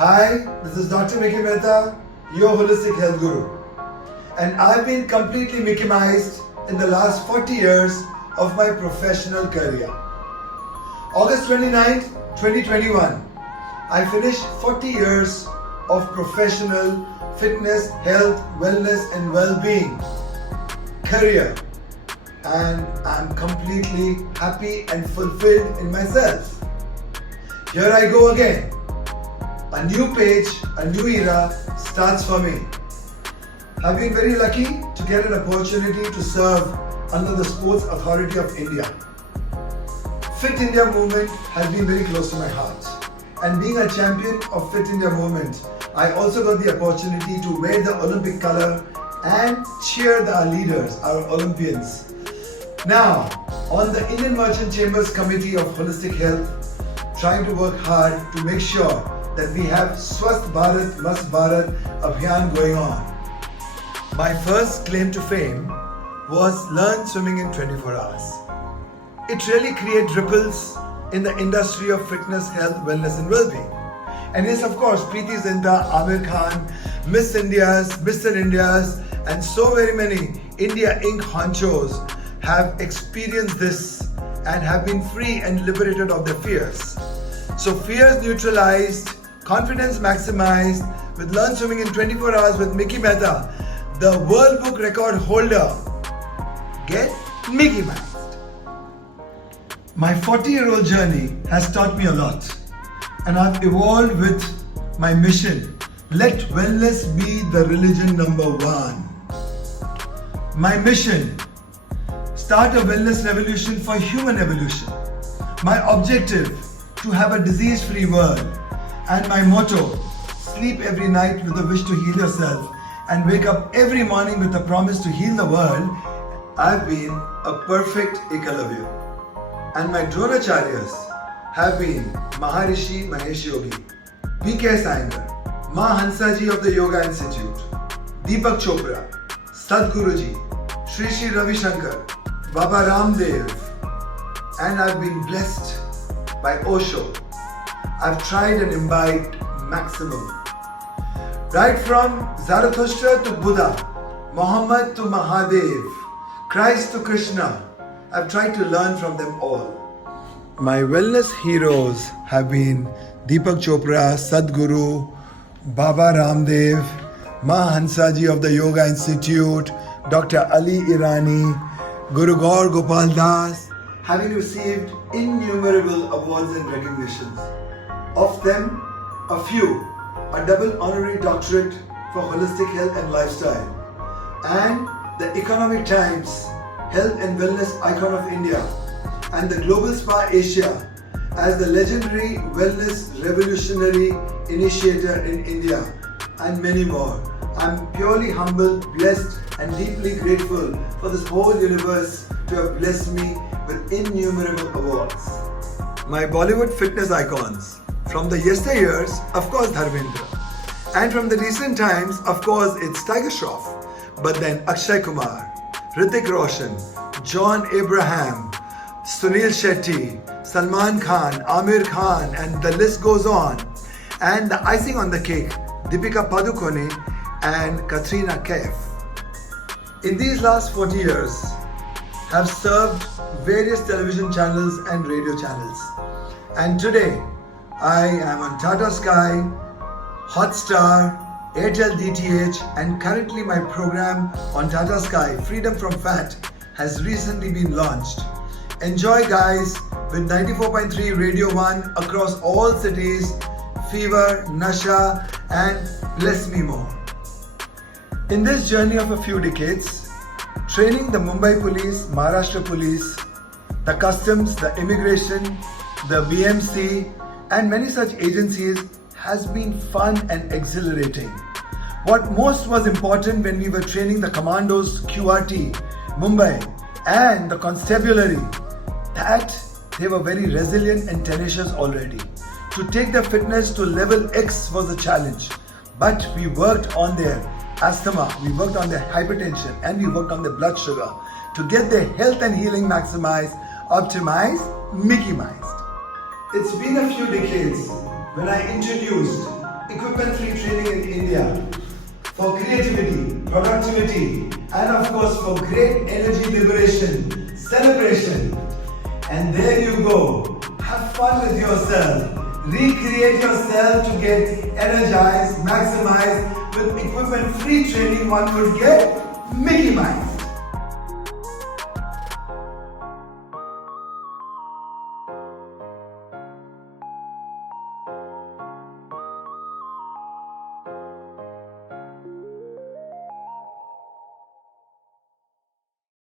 Hi, this is Dr. Mickey Mehta, your holistic health guru. And I've been completely Mickey-mized in the last 40 years of my professional career. August 29th, 2021, I finished 40 years of professional fitness, health, wellness and well-being career. And I'm completely happy and fulfilled in myself. Here I go again. A new page, a new era starts for me. I've been very lucky to get an opportunity to serve under the Sports Authority of India. Fit India movement has been very close to my heart. And being a champion of Fit India movement, I also got the opportunity to wear the Olympic color and cheer our leaders, our Olympians. Now, on the Indian Merchant Chambers Committee of Holistic Health, trying to work hard to make sure that we have Swasth Bharat, Mast Bharat Abhiyan going on. My first claim to fame was learn swimming in 24 hours. It really created ripples in the industry of fitness, health, wellness and well-being. And yes, of course, Preeti Zinta, Amir Khan, Miss Indias, Mr. Indias and so very many India Inc. honchos have experienced this and have been free and liberated of their fears. So fears neutralized, confidence maximized with Learn Swimming in 24 hours with Mickey Mehta, the World Book Record holder. Get Mickey-mized. My 40-year-old journey has taught me a lot and I've evolved with my mission. Let wellness be the religion number one. My mission, start a wellness revolution for human evolution. My objective, to have a disease-free world. And my motto, sleep every night with a wish to heal yourself and wake up every morning with a promise to heal the world. I've been a perfect Ekalavya. And my Dronacharyas have been Maharishi Mahesh Yogi, V.K. Iyengar, Ma Hansaji of the Yoga Institute, Deepak Chopra, Sadhguruji, Sri Sri Ravi Shankar, Baba Ramdev, and I've been blessed by Osho. I've tried and imbibed maximum. Right from Zarathustra to Buddha, Muhammad to Mahadev, Christ to Krishna, I've tried to learn from them all. My wellness heroes have been Deepak Chopra, Sadhguru, Baba Ramdev, Ma Hansaji of the Yoga Institute, Dr. Ali Irani, Guru Gaur Gopal Das, having received innumerable awards and recognitions. Of them, a few, a double honorary doctorate for holistic health and lifestyle, and the Economic Times Health and Wellness Icon of India, and the Global Spa Asia as the legendary wellness revolutionary initiator in India, and many more. I'm purely humbled, blessed, and deeply grateful for this whole universe to have blessed me with innumerable awards. My Bollywood fitness icons, from the yesteryears, of course Dharmendra, and from the recent times, of course it's Tiger Shroff, but then Akshay Kumar, Hrithik Roshan, John Abraham, Sunil Shetty, Salman Khan, Amir Khan, and the list goes on. And the icing on the cake, Deepika Padukone and Katrina Kaif. In these last 40 years, have served various television channels and radio channels. And today, I am on Tata Sky, Hotstar, Airtel DTH, and currently my program on Tata Sky, Freedom from Fat, has recently been launched. Enjoy guys with 94.3 Radio 1 across all cities, Fever, Nasha, and bless me more. In this journey of a few decades, training the Mumbai Police, Maharashtra Police, the Customs, the Immigration, the BMC, and many such agencies has been fun and exhilarating. What most was important when we were training the Commandos, QRT, Mumbai, and the Constabulary, that they were very resilient and tenacious already. To take their fitness to level X was a challenge, but we worked on their asthma, we worked on their hypertension, and we worked on their blood sugar to get their health and healing maximized, optimized, Mickey-mized. It's been a few decades when I introduced equipment free training in India for creativity, productivity, and of course for great energy liberation, celebration. And there you go. Have fun with yourself. Recreate yourself to get energized, maximized with equipment free training. One could get Mickey Mouse.